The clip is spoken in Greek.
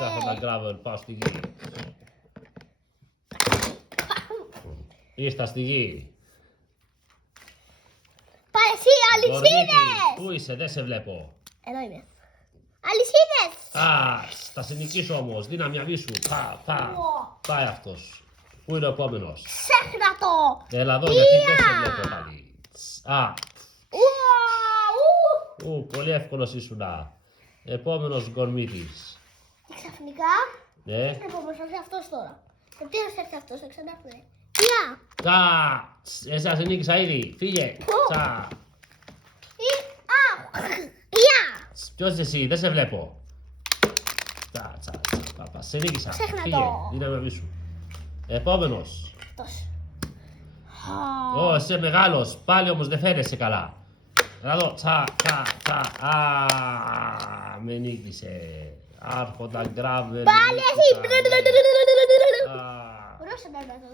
Άρχοντα γκράβελ, πάω στη γη. Ήρθα στη γη. Πάρε εσύ, αλυσίδες! Πού είσαι, δεν σε βλέπω. Εδώ είμαι. Αλυσίδες! Α, θα σε νικήσω όμως, δύναμη αβίσου. Πάει αυτός. Πού είναι ο επόμενος? Ξέχνα το! Έλα εδώ, γιατί δεν σε βλέπω πάλι. Α, πολύ εύκολος ήσουνα. Επόμενος Γκορμίτης. Και ξαφνικά, Ναι. επόμενος θα έρθει αυτός τώρα. Και τέλος θα έρθει αυτός, θα ξανάρθει. Γεια! Εσάς νίκησα ήδη. Φύγε. Γεια! Ποιος είσαι εσύ, δεν σε βλέπω. Σε νίκησα. Ξέχνα Φύγε. το. Δύναμη αβίσου. Επόμενος. Αυτός. Είσαι μεγάλος. Πάλι όμως δεν φαίνεσαι καλά. Έλα εδώ. Με νίκησε. Άρχοντα γκράβελ. Πάλι εσύ! Α. Μπορούσα να το